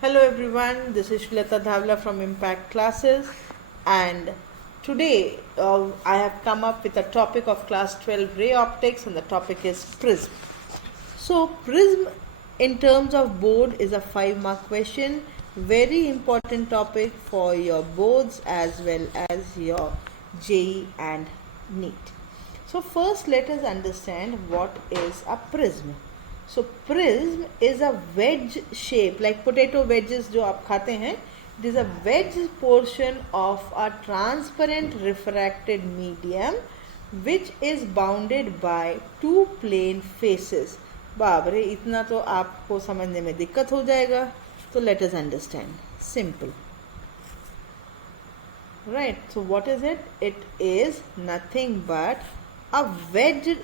Hello everyone, this is Shilata Dhavla from Impact Classes, and today I have come up with a topic of class 12 ray optics, and the topic is prism. So prism in terms of board is a 5-mark question, very important topic for your boards as well as your JEE and NEET. So first let us understand what is a prism. So prism is a wedge shape, like potato wedges जो आप खाते हैं. It is a wedge portion of a transparent refracted medium which is bounded by two plane faces. बाप रे, इतना तो आपको समझने में दिक्कत हो जाएगा. तो let us understand. Simple. Right, so what is it? It is nothing but a wedge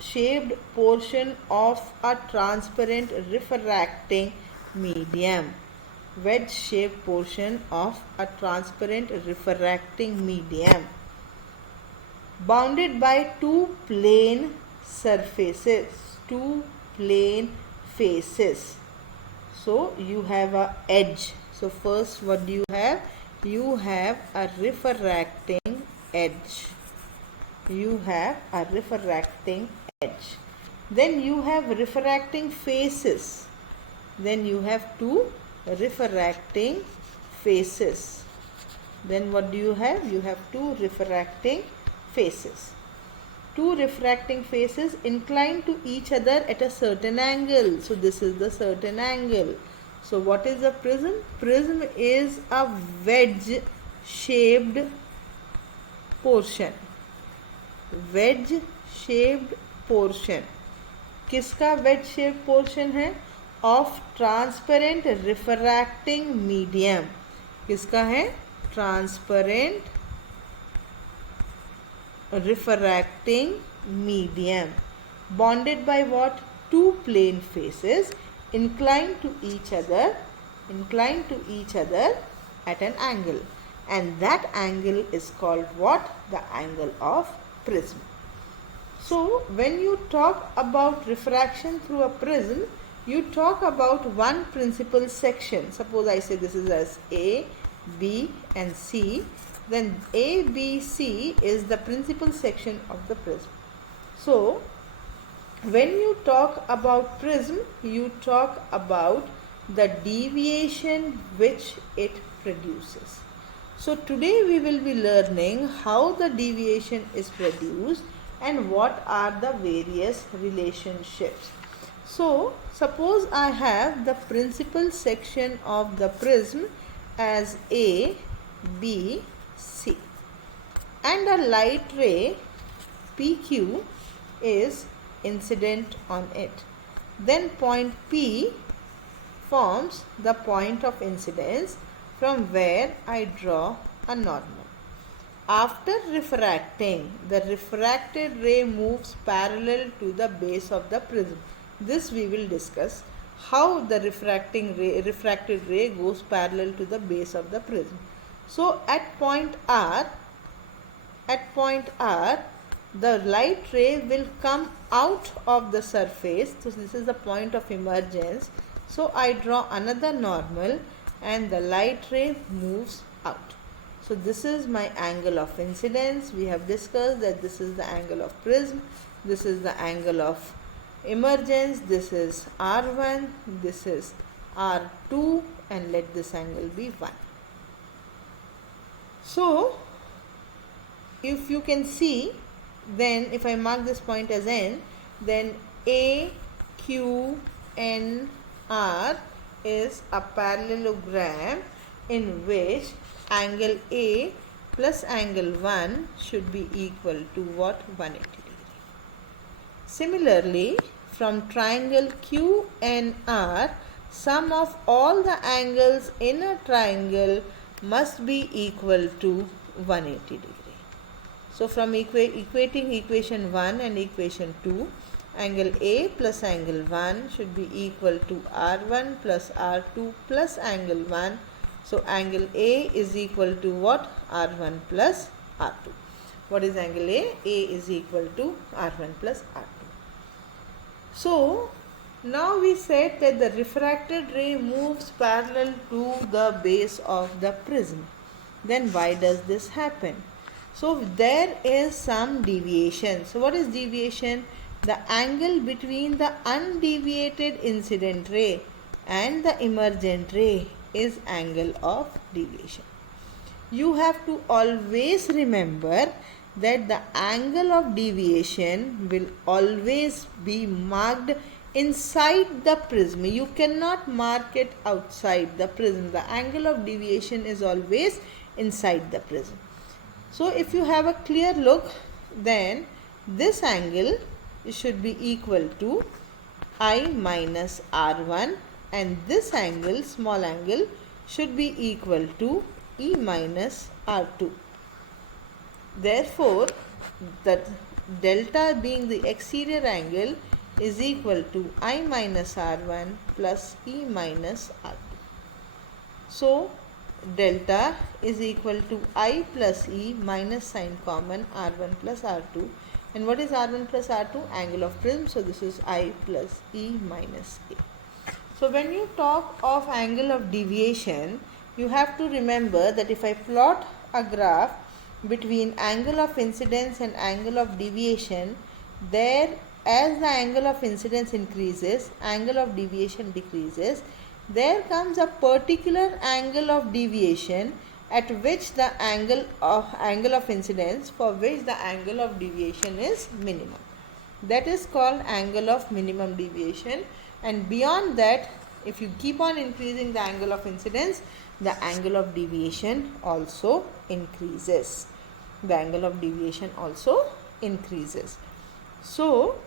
shaped portion of a transparent refracting medium. Wedge shaped portion of a transparent refracting medium bounded by two plane surfaces, two plane faces. So you have a edge. So first what do you have? You have a refracting edge. You have a refracting edge. Then you have refracting faces. Then you have two refracting faces. Then what do you have? You have two refracting faces. Two refracting faces inclined to each other at a certain angle. So this is the certain angle. So what is a prism? Prism is a wedge shaped portion. Wedge shaped portion. किसका wedge shaped portion है? Of transparent refracting medium. किसका है? Transparent refracting medium bonded by what? Two plane faces inclined to each other at an angle, and that angle is called what? The angle of prism. So when you talk about refraction through a prism, you talk about one principal section. Suppose I say this is as A, B and C, then A, B, C is the principal section of the prism. So when you talk about prism, you talk about the deviation which it produces. So today we will be learning how the deviation is produced and what are the various relationships. So suppose I have the principal section of the prism as A, B, C, and a light ray PQ is incident on it. Then point P forms the point of incidence from where I draw a normal. After refracting, the refracted ray moves parallel to the base of the prism. This we will discuss, how the refracted ray goes parallel to the base of the prism. So at point R, the light ray will come out of the surface. So this is the point of emergence. So I draw another normal and the light ray moves out. So this is my angle of incidence. We have discussed that this is the angle of prism, this is the angle of emergence, this is R1, this is R2, and let this angle be 1. So if you can see, then if I mark this point as N, then A, Q, N, R is a parallelogram in which angle A plus angle 1 should be equal to what? 180 degree. Similarly, from triangle QNR, sum of all the angles in a triangle must be equal to 180 degree. So from equating equation 1 and equation 2, angle A plus angle 1 should be equal to R1 plus R2 plus angle 1. So angle A is equal to what? R1 plus R2. What is angle A? A is equal to R1 plus R2. So Now we said that the refracted ray moves parallel to the base of the prism. Then why does this happen? So there is some deviation. So what is deviation? The angle between the undeviated incident ray and the emergent ray is angle of deviation. You have to always remember that the angle of deviation will always be marked inside the prism. You cannot mark it outside the prism. The angle of deviation is always inside the prism. So if you have a clear look, then this angle should be equal to I minus R1, and this angle, small angle, should be equal to E minus R2. Therefore, the delta being the exterior angle is equal to I minus R1 plus E minus R2. So, delta is equal to I plus E minus sine common R1 plus R2. And what is R1 plus R2? Angle of prism. So, this is I plus E minus A. So, when you talk of angle of deviation, you have to remember that if I plot a graph between angle of incidence and angle of deviation, there as the angle of incidence increases, angle of deviation decreases, there comes a particular angle of deviation at which the angle of incidence for which the angle of deviation is minimum. That is called angle of minimum deviation, and beyond that, if you keep on increasing the angle of incidence, the angle of deviation also increases. The angle of deviation also increases. So,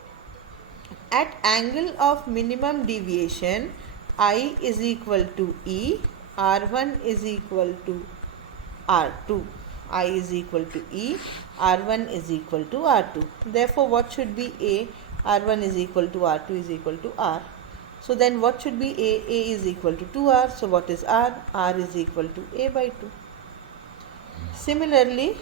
at angle of minimum deviation, I is equal to E, R1 is equal to R2. I is equal to E, R1 is equal to R2. Therefore, what should be A? R1 is equal to R2 is equal to R. So, then what should be A? A is equal to 2R. So, what is R? R is equal to A by 2. Similarly,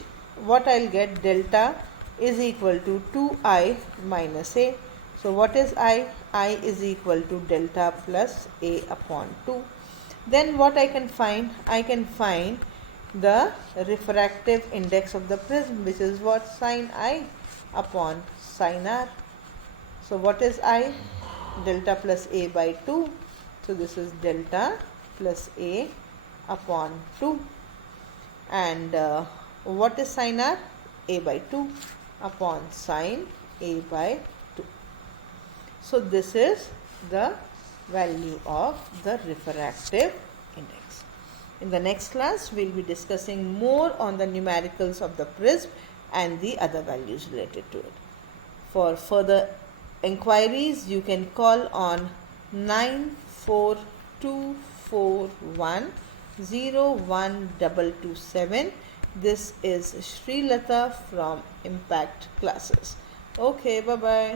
what I will get? Delta is equal to 2I minus A. So, what is I? I is equal to delta plus A upon 2. Then what I can find? I can find the refractive index of the prism, which is what? Sine I upon sine R. So, what is I? Delta plus A by 2. So, this is delta plus A upon 2. And what is sine R? A by 2 upon sine A by 2. So, this is the value of the refractive index. In the next class, we will be discussing more on the numericals of the prism and the other values related to it. For further inquiries, you can call on 94241 This is Sri Lata from Impact Classes. Okay, bye-bye.